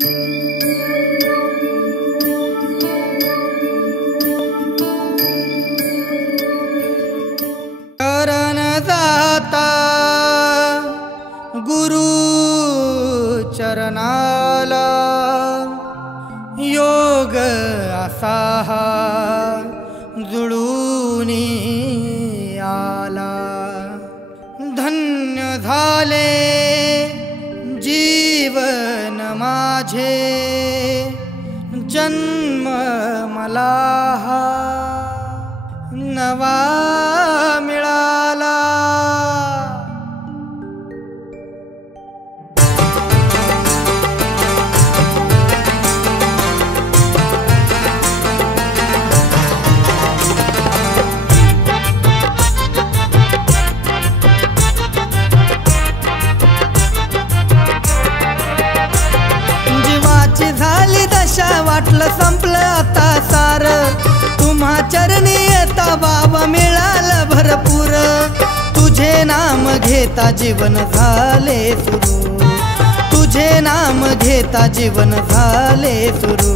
शरण जाता गुरु चरणाला योग असा जुळून आला। धन्य झाले जीवन माझे जन्म मला नवा मिळाला। जीवाची झाली दशा वाटलं संपलं आता सार। तुम्हा चरणी येता बाबा मिळालं भरपूर। तुझे नाम घेता जीवन झाले सुरू। तुझे नाम घेता जीवन झाले सुरू।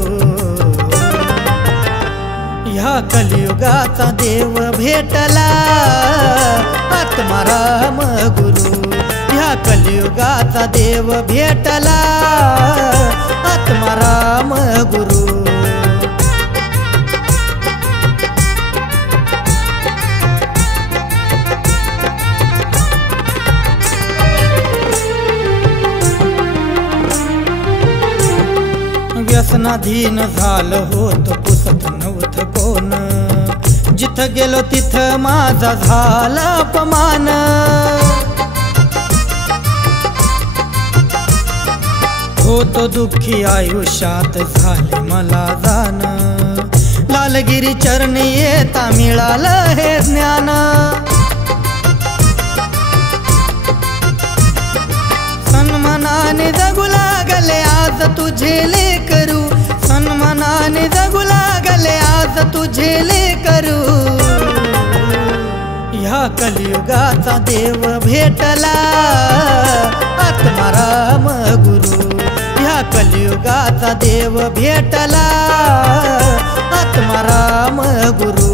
ह्या कलियुगाचा देव भेटला आत्माराम गुरु। ह्या कलियुगाचा देव भेटला आत्माराम गुरु। व्यसनाधीन झालं होत पुसत नव्हतं कोण। जिथं गेलो तिथं माझा झाला अपमान। होतो दुःखी आयुष्यात झाले मला जाण। लालगिरी चरणी येता मिळालं हे ज्ञान। सन्मानाने जगू लागले आज तुझे लेकरू। सन्मानाने जगू लागले आज तुझे लेकरू। ह्या कलियुगाचा देव भेटला आत्माराम गुरु। ह्या कलियुगाचा देव भेटला आत्माराम गुरु।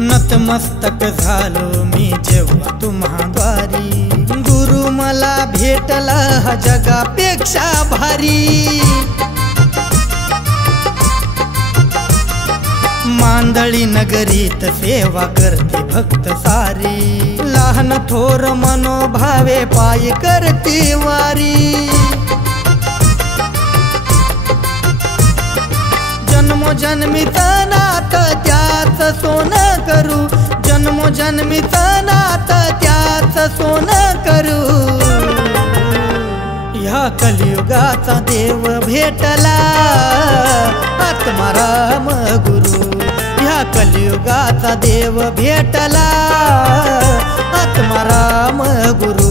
नतमस्तक झालो मी जेव्हा तुम्हाद्वारी। गुरु मला भेटला हा जगापेक्षा भारी। मांदळी नगरीत सेवा करते भक्त सारी। लहान थोर मनोभावे पायी करते वारी। जन्मोजन्मीचा नात त्याच सोनं करू। जन्मोजन्मीचा नात त्याच सोनं करू। ह्या कलियुगाचा देव भेटला आत्माराम गुरु। ह्या कलियुगाचा देव भेटला आत्माराम गुरु।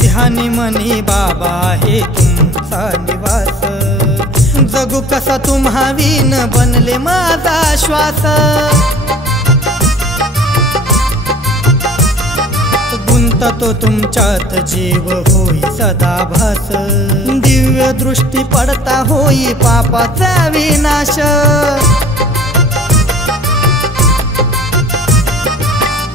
ध्यानी मनी बाबा हे तुमचा निवास। जगू कसा तुम्हा विन बनले माझा श्वास। गुंततो तुमच्यात जीव होई सदा भास। दिव्य दृष्टी पडता होई पापाचा विनाश।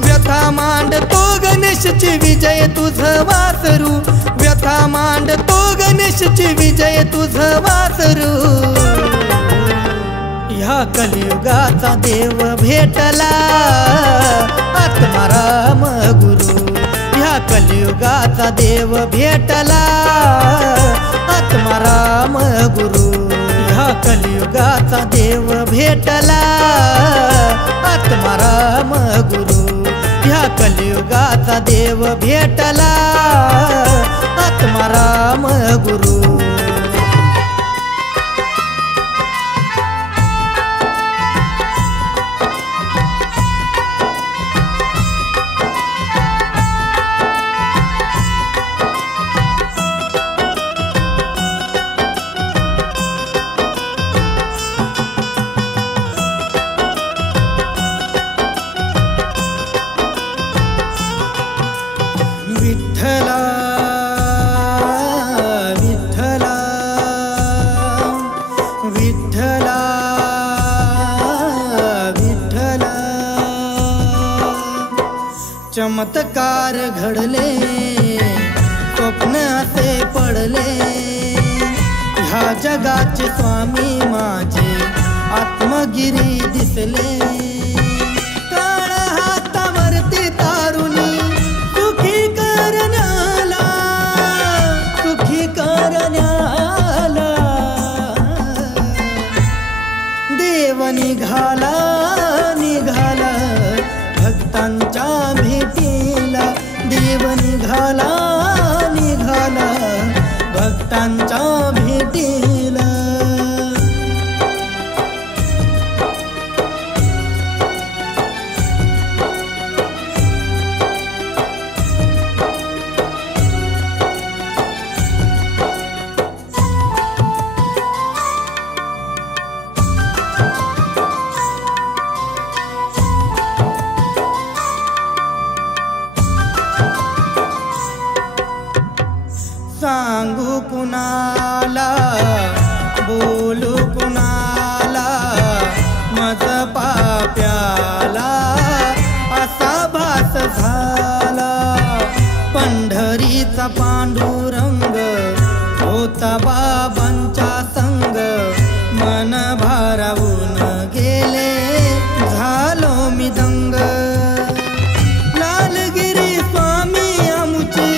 व्यथा मांडतो गणेशची विजय तुझ वासरू। व्यथा मांडतो गणेशची विजय तुझ वासरू। ह्या कलियुगाचा देव भेटला आत्माराम गुरु। ह्या कलियुगाचा देव भेटला आत्माराम गुरु। ह्या कलियुगाचा देव भेटला आत्माराम गुरु। ह्या कलियुगाचा देव भेटला आत्माराम गुरु। चमत्कार घडले, स्वप्न असे पडले, ह्या जगाचे स्वामी माझे आत्मगिरी दिसले। काळ हातावरती तारुणी सुखी करण्याला, सुखी करण्याला देव निघाला, निघाला भक्तांच्या भेटीला, देव निघाला, निघाला भक्तांच्या भेटीला। सांगू कुणाला, बोलू कुणाला, मज पाप्याला असा भास झाला। पंढरीचा पांडुरंग होता बाबांच्या संग, मन भारावून गेले झालो मी दंग। लालगिरी स्वामी आमुची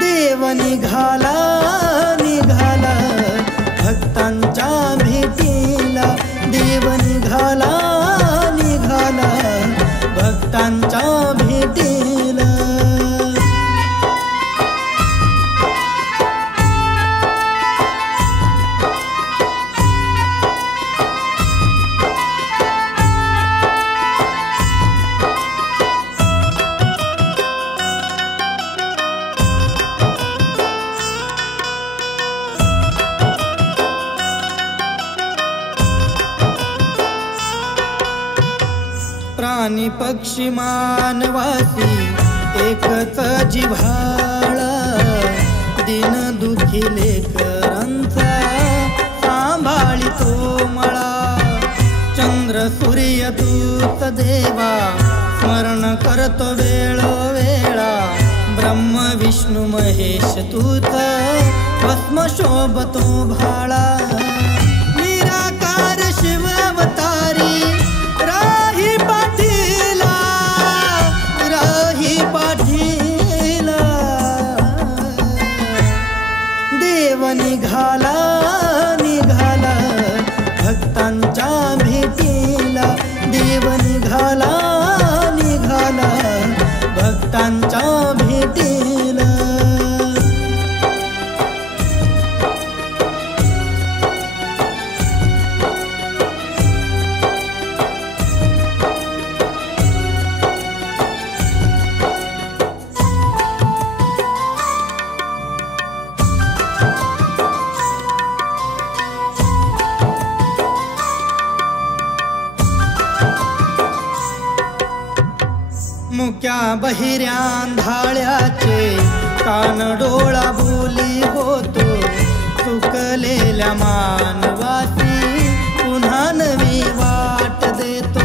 देव निघाला, निघाला भक्तांच्या भेटीला, देव निघाला, निघाला भक्तांच्या भेटीला। प्राणी पक्षी मानवासी एकच जिव्हाळा, दिन दुखी लेकरांचा सांभाळितो मळा। चंद्र सूर्य दूत देवा स्मरण करतो वेळोवेळा, ब्रह्म विष्णू महेश तूच भस्म शोभतो भाळा। निराकार शिव अवतारी राही पाठीला, राही पाठीला देव निघाला, निघाला भक्तांच्या भेटीला, देव निघाला, निघाला भक्तांच्या भेटीला। मुक्या बहिऱ्यांधाळ्याचे कान डोळा बोली होतो, चुकलेल्या मानवासी पुन्हा नवी वाट देतो।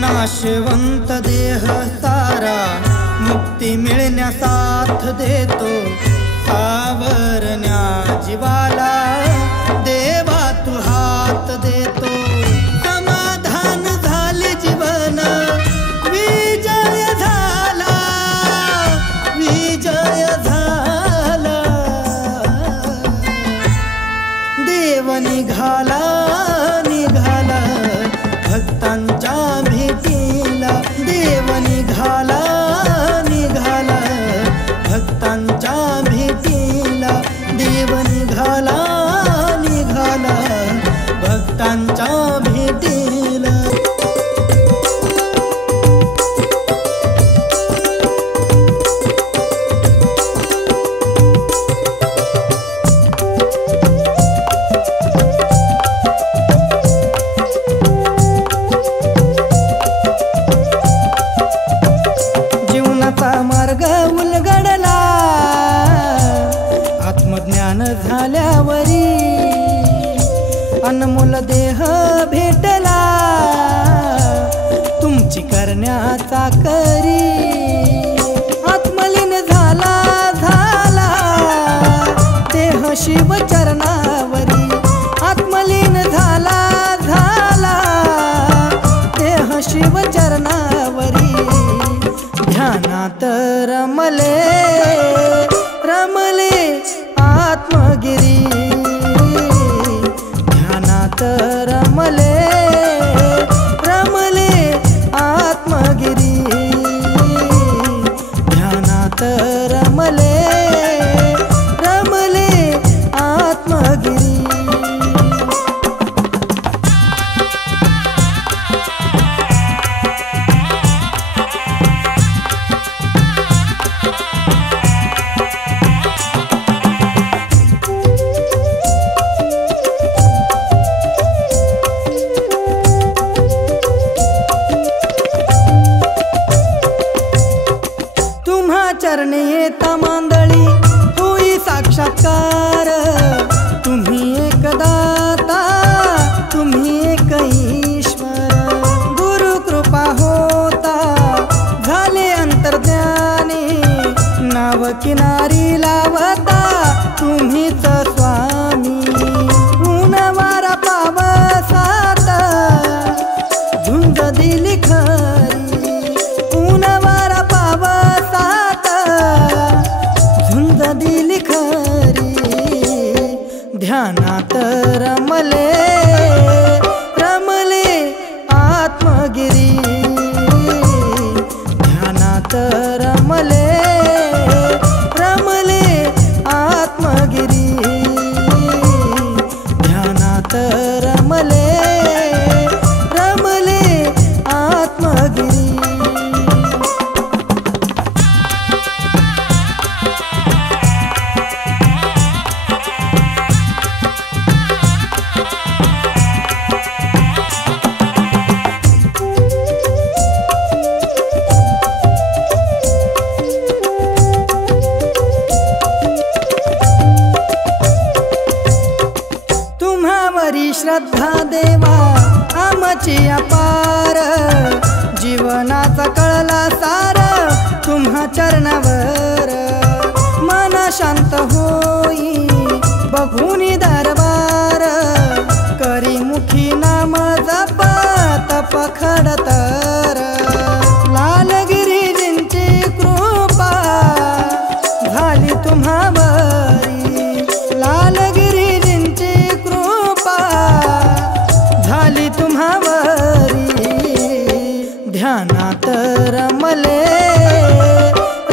नाशवंत देह सारा मुक्ती मिळण्या साथ देतो, सावरण्या जीवाला देवा तू हात देतो। समाधान झाले जीवन, विजय झाला, विजय झाला देव निघाला, निघाला भक्तांच्या भेटीला, देव निघाला, निघाला भक्तांच्या भेटीला, देव निघाला। करण्याचा करी आत्मलीन झाला झाला देह शिव चरणावरी आत्मलीन झाला झाला देह शिव चरणावरी ध्यानात रमले रमले आत्मगिरी ध्यानात रमले रमले आत्मगिरी ध्यानात रमले रमले आत्मगिरी चरणी येता मांदळी होई साक्षात्कार तुम्ही एक दाता तुम्ही एक ईश्वर गुरु कृपा होता झाले अंतर्ज्ञानी नाव किनारी लावता तुम्हीच स्वामी ऊनवारा पावसात झुंज दिली खरी ऊनवारा पावसात झुंज दिली खरी ध्यानात रमले रमले आत्मगिरी ध्यानात रमले रमले आत्मगिरी ध्यानात रमले रमले आत्मगिरी तुम्हावरी श्रद्धा देवा आमची अपार जीवनाचा कळला सार तुम्हा चरणावर मन शांत होई बघूनी दरबार करी मुखी नाम जप तप खडतर लालगिरीजींची कृपा झाली तुम्हावरी लालगिरीजींची कृपा झाली तुम्हावरी ध्यानात रमले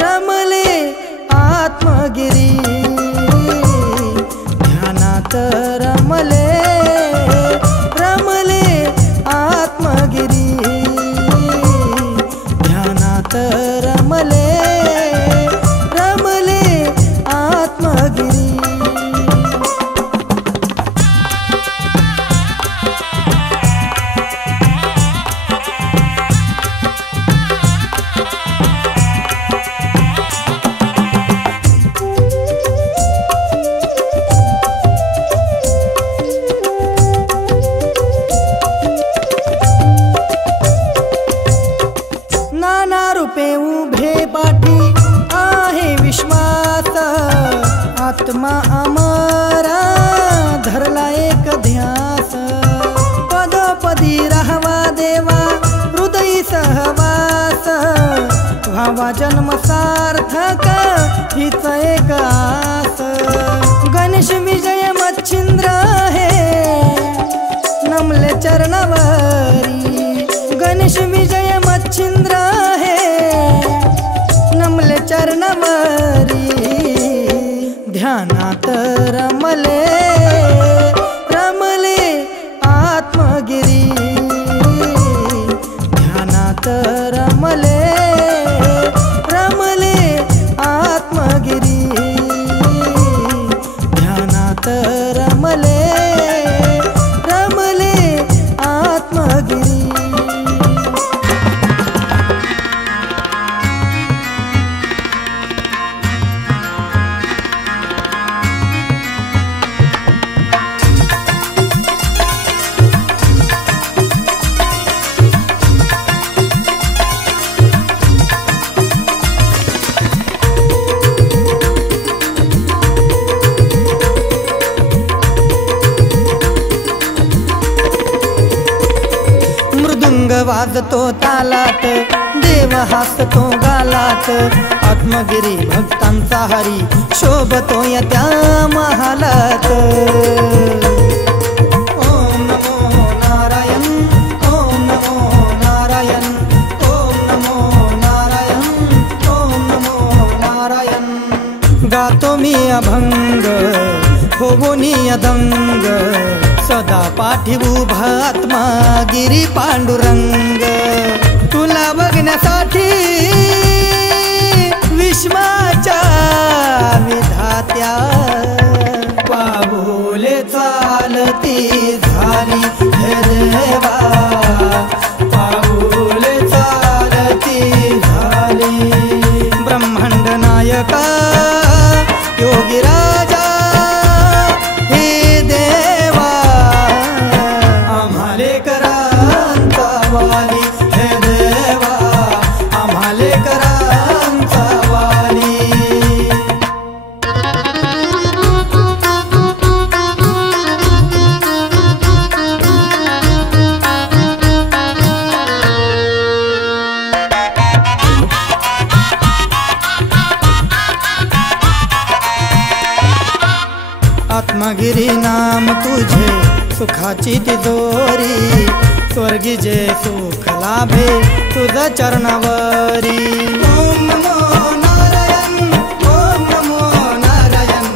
रमले आत्मगिरी ध्यानात रमले रमले आत्मगिरी ध्यानात रमले रमले आत्मगिरी नाना रूपे उभे पाठी आहे विश्वास आत्मा अमरा धरला एक ध्यास पदोपदी राहावा देवा हृदयी सहवास व्हावा जन्म सार्थक हीच एक आस गणेश विजय मच्छिंद्र हे नमले चरणावरी गणेश विजय मच्छिंद्र हे नमले चरणावरी ध्यानात रमले रमले आत्मगिरी ध्यानात रमले रमले आत्मगिरी ध्यानात रमले रमले आत्मगिरी वाजतो तालात, देव हसतो गालात, आत्मगिरी भक्तांचा हरी शोभतो या त्या महालात. ओम नमो नारायण, ओम नमो नारायण, ओम नमो नारायण, ओम नमो नारायण. गातो मी अभंग होगोनी अदंग, सदा पाठी उभा आत्मागिरी पांडुरंग. तुला बघण्यासाठी विश्वाच्या विधात्या पाऊले चालती झाली हे देवा, पाऊले चालती झाली. ब्रह्मांड नायका योगी राजा हे देवा, आम्हाले करांचा वाली हे देवा, आम्हाले करांचा वाली. आत्मगिरी नाम तुझे सुखाची तिजोरी, स्वर्गी जे सुख लाभे तुझ चरणावरी. ओम नमो नारायण, ओम नमो नारायण,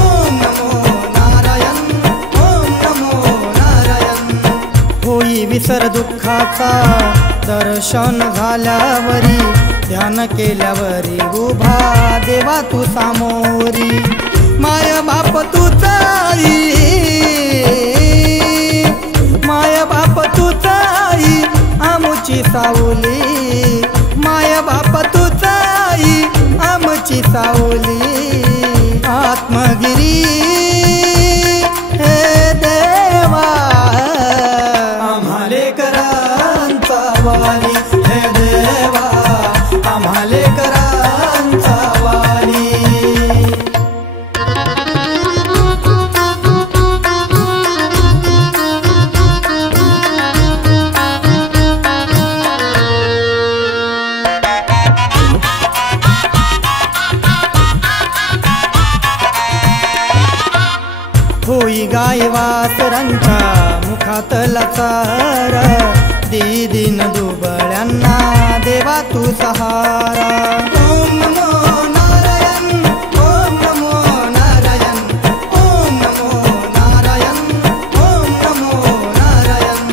ओम नमो नारायण, ओम नमो नारायण. होई विसर दुःखाचा दर्शन झाल्यावरी, ध्यान केल्यावरी उभा देवा तू सामोरी. माय बाप तूच आई, माय बाप तूच आई आमुची सावली, माय बाप तूच आई आमची सावली. आत्मगिरी हे देवा, आम्हाले करांचा वाली हे देवा, आम्हाले करांचा वाली. होई गाय वासरांच्या मुखात लचार, दीदीन दुबळ्यांना देवा तू सहारा. ओम नमो नारायण, ओम नमो नारायण, ओम नमो नारायण, ओम नमो नारायण.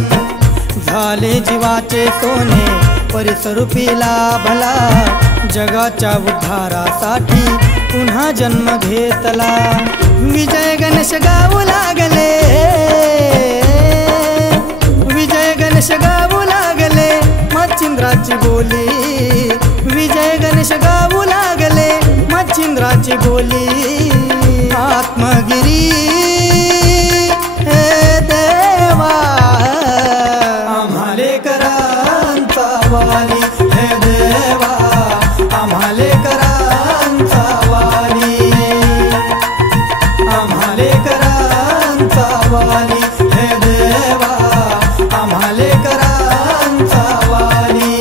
झाले जीवाचे सोने परिस्वरूपी लाभला, जगाच्या उद्धारासाठी पुन्हा जन्म घेतला. विजय गणेश गाऊ लागले, विजय गणेश गाऊ लागले मच्छिंद्राची बोली, विजय गणेश गाऊ लागले मच्छिंद्राची बोली. आत्मगिरी हे देवा, आम्हाले करांचा वाली हे देवा, आम्हाले करांचा वाली, आम्हाले करांचा वाली हे देवा, आम्हाले करांचा वाली.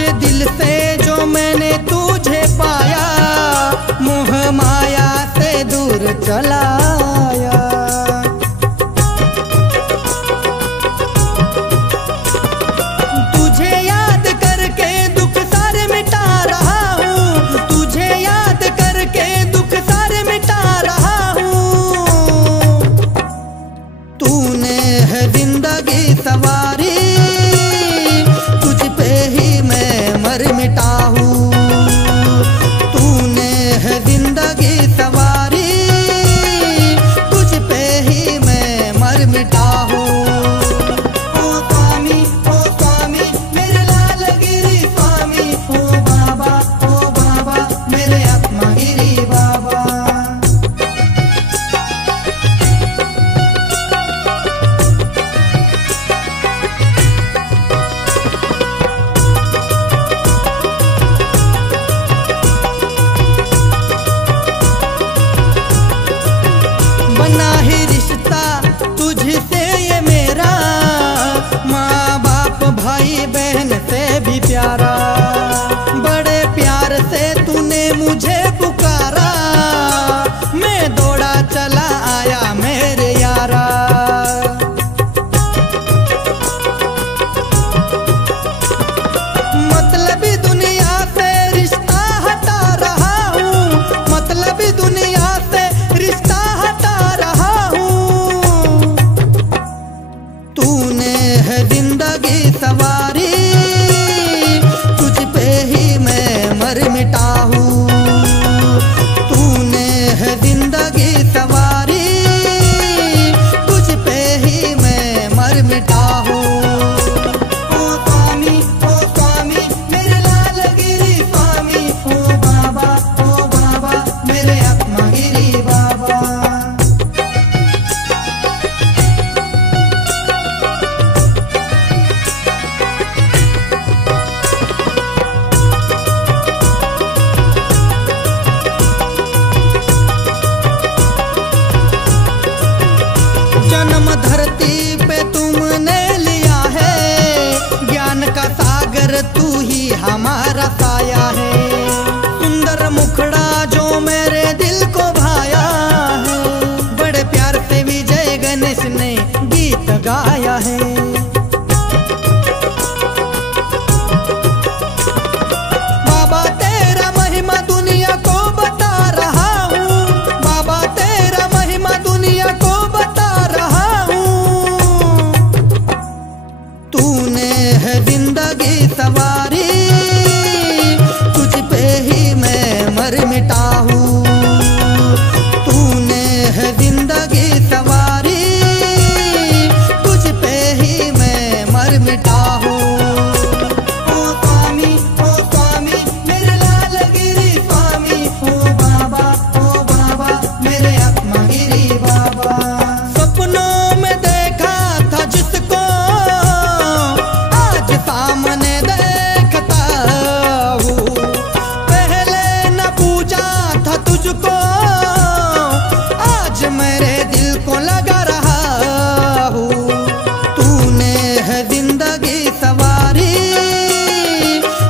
सच्चे दिल से जो मैंने तुझे पाया, मोह माया से दूर चलाया। तुझे याद करके दुख सारे मिटा रहा हूँ, तुझे याद करके दुख सारे मिटा रहा हूँ। तूने है जिंदगी सवारी, तुझ पे ही मैं मर मिटा हूँ। तूने है जिंदगी सवारी, तुझ पे ही मैं मर मिटा हूँ। ओ स्वामी मेरे लालगिरी स्वामी, ओ बाबा मेरे आत्मागिरी बाबा। बना ही रिश्ता तुझसे ये मेरा, माँ बाप भाई बहन से भी प्यारा। बड़े प्यार से तूने मुझे पुकारा, मैं दौड़ा चला आया मेरे यारा। मतलबी दुनिया से रिश्ता हटा रहा हूँ, मतलबी दुनिया से रिश्ता हटा रहा हूँ। तूने है जिंदगी सवारी, तुझ पे ही मैं मर मिटा हूँ। तूने है जिंदगी सवारी, तुझ पे ही मैं मर मिटा हूँ। ओ स्वामी मेरे लालगिरी स्वामी, ओ बाबा मेरे आत्मागिरी बाबा। जन्म धरती पे तुमने लिया है, ज्ञान का सागर तू ही हमारा साया है। सुंदर मुखड़ा जो मेरे दिल को भाया है, बड़े प्यार से विजय गणेश ने गीत गाया है। बाबा तेरा महिमा दुनिया को बता रहा हूँ, बाबा तेरा महिमा दुनिया को बता रहा हूँ। तूने है जिंदगी सवारी, तुझ पे ही मैं मर मिटा हूँ। तूने है जिंदगी सवारी, तुझ पे ही मैं मर मिटा हूँ। ओ स्वामी मेरे लालगिरी स्वामी, ओ बाबा मेरे आत्मागिरी बाबा। सपनों में देखा था जिसको, आज सामने देखता हूँ। पहले न पूछा था तुझको, आज मेरे दिल को लगा रहा हूँ। तूने है जिंदगी सवारी,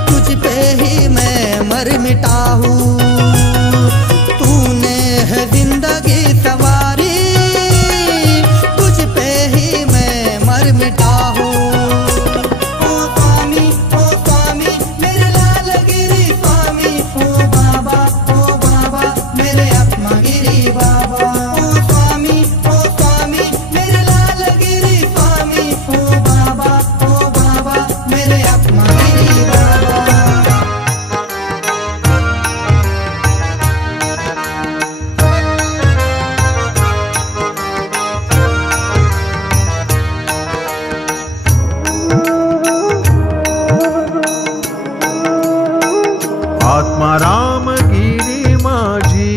तुझ पे ही मैं मर मिटा हूँ। तूने है जिंदगी सवारी, तुझ पे ही मैं मर मिटा हूँ। ओ स्वामी मेरे लालगिरी स्वामी, ओ बाबा मेरे आत्मागिरी बाबा। ओ स्वामी मेरे लालगिरी स्वामी, ओ बाबा मेरे आत्मागिरी बाबा। आत्मा रामगिरी माझी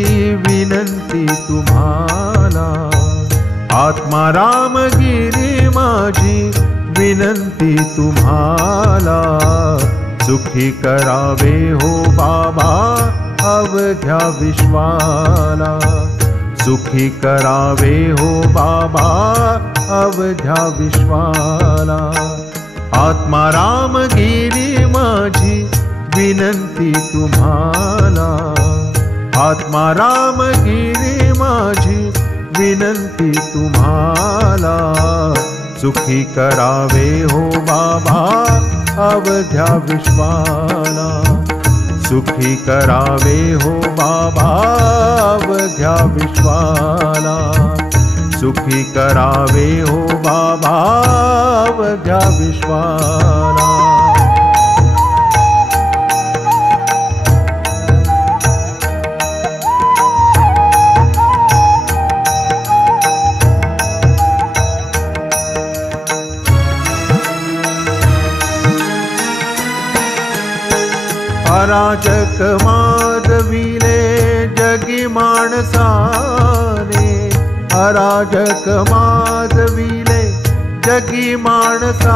विनंती तुम्हाला, आत्मा रामगिरी माझी विनंती तुम्हाला। सुखी करावे हो बाबा अवघ्या विश्वाला, सुखी करावे हो बाबा अवघ्या विश्वाला। आत्मा रामगिरी माझी विनंती तुम्हाला, आत्मा रामगिरी माझी विनंती तुम्हाला। सुखी करावे हो बाबा अवघ्या विश्वाला, सुखी करावे हो बाबा अवघ्या विश्वाला, सुखी करावे हो बाबा अवघ्या विश्वाला। अराजक माजविले जगी माणसाने, अराजक माजविले जगी माणसा